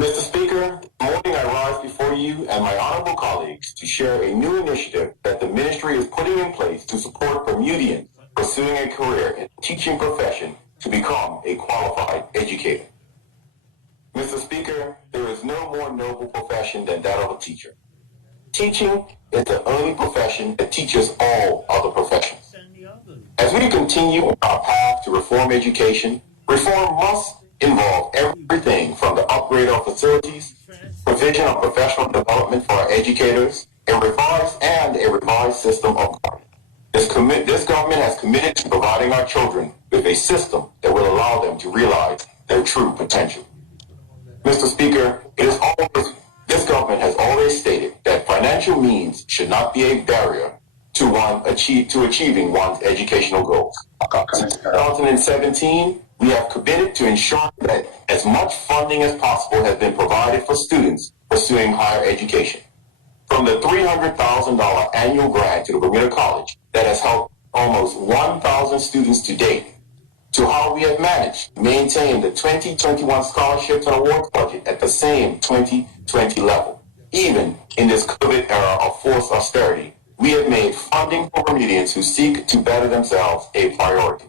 Mr. Speaker, this morning I rise before you and my honorable colleagues to share a new initiative that the ministry is putting in place to support Bermudians pursuing a career in the teaching profession to become a qualified educator. Mr. Speaker, there is no more noble profession than that of a teacher. Teaching is the only profession that teaches all other professions. As we continue on our path to reform education, reform must involve everything from the upgrade of facilities, provision of professional development for our educators, a revised system of government. This government has committed to providing our children with a system that will allow them to realize their true potential. Mr. Speaker, this government has always stated that financial means should not be a barrier to achieving one's educational goals. Since 2017, we have committed to ensuring that as much funding as possible has been provided for students pursuing higher education. From the $300,000 annual grant to the Bermuda College that has helped almost 1,000 students to date, to how we have managed to maintain the 2021 scholarships and awards budget at the same 2020 level. Even in this COVID era of forced austerity, we have made funding for Bermudians who seek to better themselves a priority.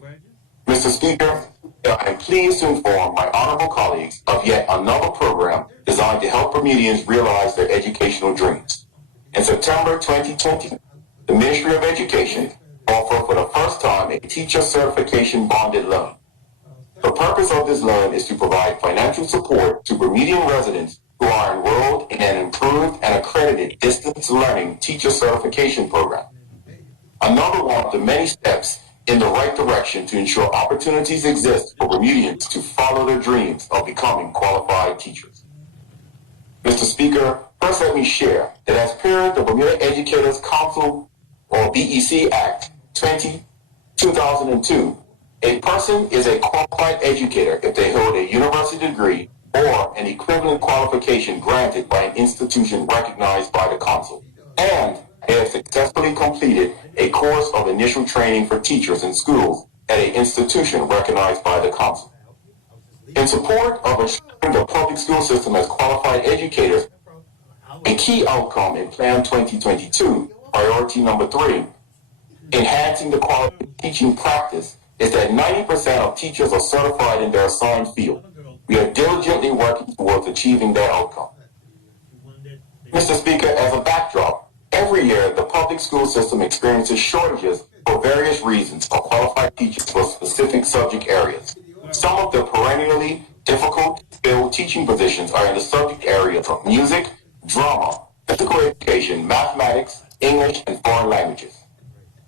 Mr. Speaker, I am pleased to inform my honorable colleagues of yet another program designed to help Bermudians realize their educational dreams. In September 2020, the Ministry of Education offered for the first time a teacher certification bonded loan. The purpose of this loan is to provide financial support to Bermudian residents who are enrolled in an improved and accredited distance learning teacher certification program. Another one of the many steps in the right direction to ensure opportunities exist for Bermudians to follow their dreams of becoming qualified teachers. Mr. Speaker, first let me share that as per the Bermuda Educators Council or BEC Act 2002, a person is a qualified educator if they hold a university degree or an equivalent qualification granted by an institution recognized by the council, and they have successfully completed a course of initial training for teachers in schools at an institution recognized by the council. In support of ensuring the public school system as qualified educators, a key outcome in Plan 2022, priority number 3, enhancing the quality of teaching practice, is that 90% of teachers are certified in their assigned field. We are diligently working towards achieving that outcome. Mr. Speaker, as a backdrop, every year the public school system experiences shortages for various reasons of qualified teachers for specific subject areas. Some of the perennially difficult to fill teaching positions are in the subject areas of music, drama, physical education, mathematics, English, and foreign languages.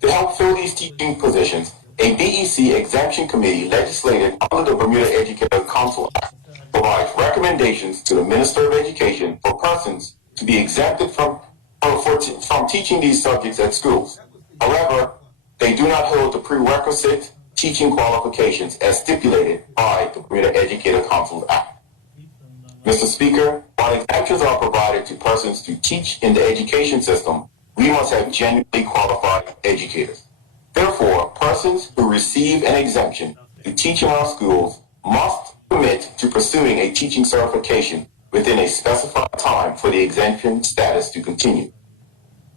To help fill these teaching positions, a BEC exemption committee legislated under the Bermuda Educators Council Act provides recommendations to the Minister of Education for persons to be exempted from teaching these subjects at schools. However, they do not hold the prerequisite teaching qualifications as stipulated by the Bermuda Educators Council Act. Mr. Speaker, while exemptions are provided to persons to teach in the education system, we must have genuinely qualified educators. Therefore, persons who receive an exemption to teach in our schools must commit to pursuing a teaching certification within a specified time for the exemption status to continue.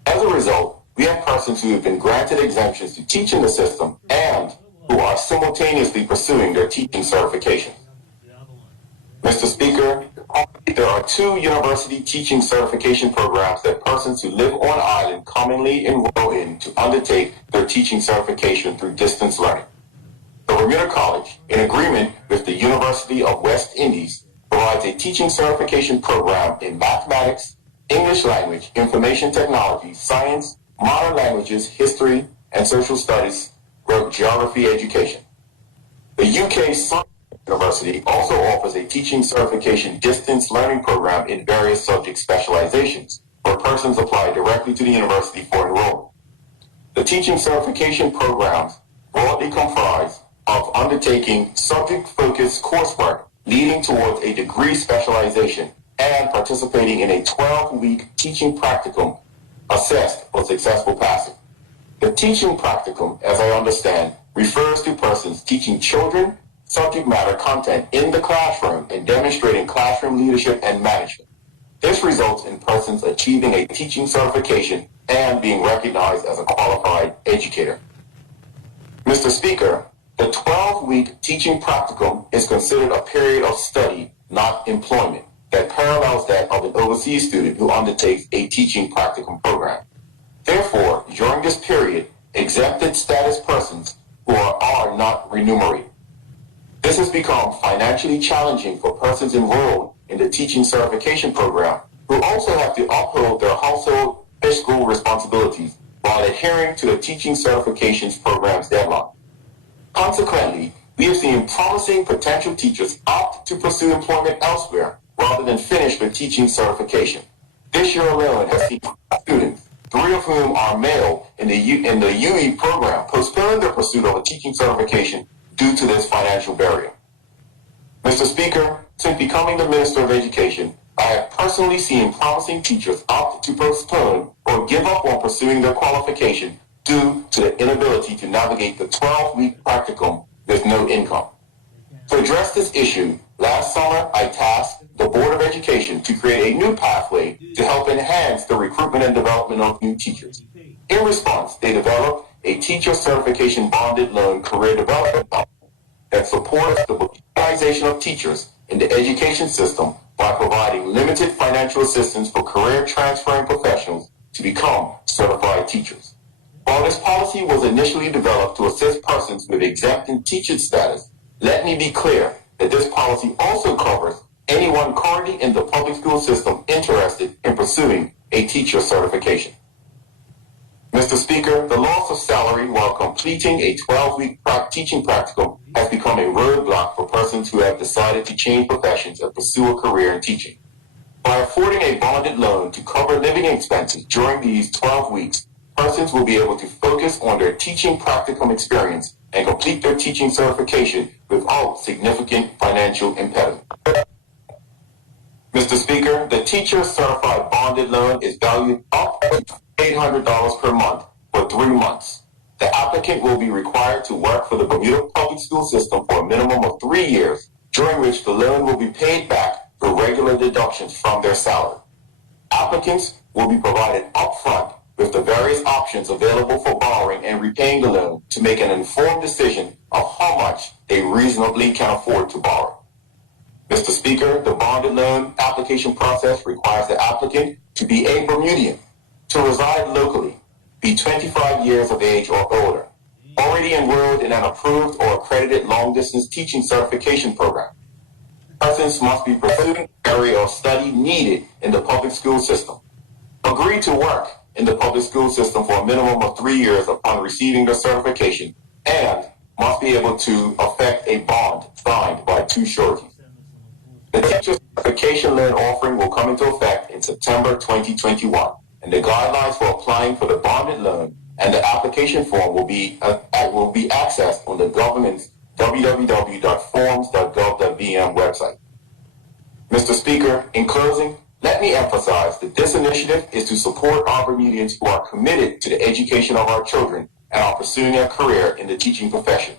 As a result, we have persons who have been granted exemptions to teach in the system and who are simultaneously pursuing their teaching certification. Mr. Speaker, there are 2 university teaching certification programs that persons who live on island commonly enroll in to undertake their teaching certification through distance learning. The Bermuda College, in agreement with the University of West Indies, provides a teaching certification program in mathematics, English language, information technology, science, modern languages, history, and social studies, geography education. The UK University also offers a teaching certification distance learning program in various subject specializations, where persons apply directly to the university for enrollment. The teaching certification programs broadly comprise of undertaking subject-focused coursework leading towards a degree specialization and participating in a 12-week teaching practicum assessed for successful passing. The teaching practicum, as I understand, refers to persons teaching children subject matter content in the classroom and demonstrating classroom leadership and management. This results in persons achieving a teaching certification and being recognized as a qualified educator. Mr. Speaker, the 12-week teaching practicum is considered a period of study, not employment, that parallels that of an overseas student who undertakes a teaching practicum program. Therefore, during this period, exempted status persons who are not remunerated. This has become financially challenging for persons enrolled in the teaching certification program who also have to uphold their household fiscal responsibilities while adhering to the teaching certifications program's deadline. Consequently, we have seen promising potential teachers opt to pursue employment elsewhere rather than finish their teaching certification. This year alone has seen students, 3 of whom are male in the UE program, postpone their pursuit of a teaching certification due to this financial barrier. Mr. Speaker, since becoming the Minister of Education, I have personally seen promising teachers opt to postpone or give up on pursuing their qualification due to the inability to navigate the 12-week practicum with no income. To address this issue, last summer I tasked the Board of Education to create a new pathway to help enhance the recruitment and development of new teachers. In response, they developed a teacher certification bonded loan career development plan that supports the mobilization of teachers in the education system by providing limited financial assistance for career transferring professionals to become certified teachers. While this policy was initially developed to assist persons with exempted teaching status, let me be clear that this policy also covers anyone currently in the public school system interested in pursuing a teacher certification. Mr. Speaker, the loss of salary while completing a 12-week teaching practicum has become a roadblock for persons who have decided to change professions and pursue a career in teaching. By affording a bonded loan to cover living expenses during these 12 weeks, persons will be able to focus on their teaching practicum experience and complete their teaching certification without significant financial impediment. Mr. Speaker, the teacher certified bonded loan is valued up to $800 per month for 3 months. The applicant will be required to work for the Bermuda public school system for a minimum of 3 years, during which the loan will be paid back through regular deductions from their salary. Applicants will be provided upfront with the various options available for borrowing and repaying the loan to make an informed decision of how much they reasonably can afford to borrow. Mr. Speaker, the bonded loan application process requires the applicant to be a Bermudian, to reside locally, be 25 years of age or older, already enrolled in an approved or accredited long-distance teaching certification program. Persons must be pursuing the area of study needed in the public school system, agree to work in the public school system for a minimum of 3 years upon receiving their certification, and must be able to effect a bond signed by 2 sureties. The teacher certification loan offering will come into effect in September 2021, and the guidelines for applying for the bonded loan and the application form will be accessed on the government's www.forms.gov.bm website. Mr. Speaker, in closing, let me emphasize that this initiative is to support our Bermudians who are committed to the education of our children and are pursuing a career in the teaching profession.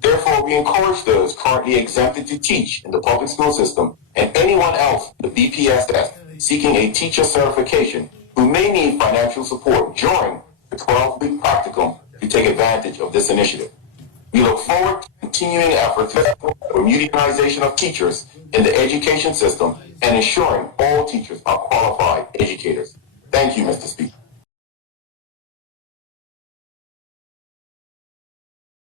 Therefore, we encourage those currently exempted to teach in the public school system and anyone else in the BPSS seeking a teacher certification who may need financial support during the 12-week practicum to take advantage of this initiative. We look forward to continuing efforts to support the Bermudianization of teachers in the education system and ensuring all teachers are qualified educators. Thank you, Mr. Speaker.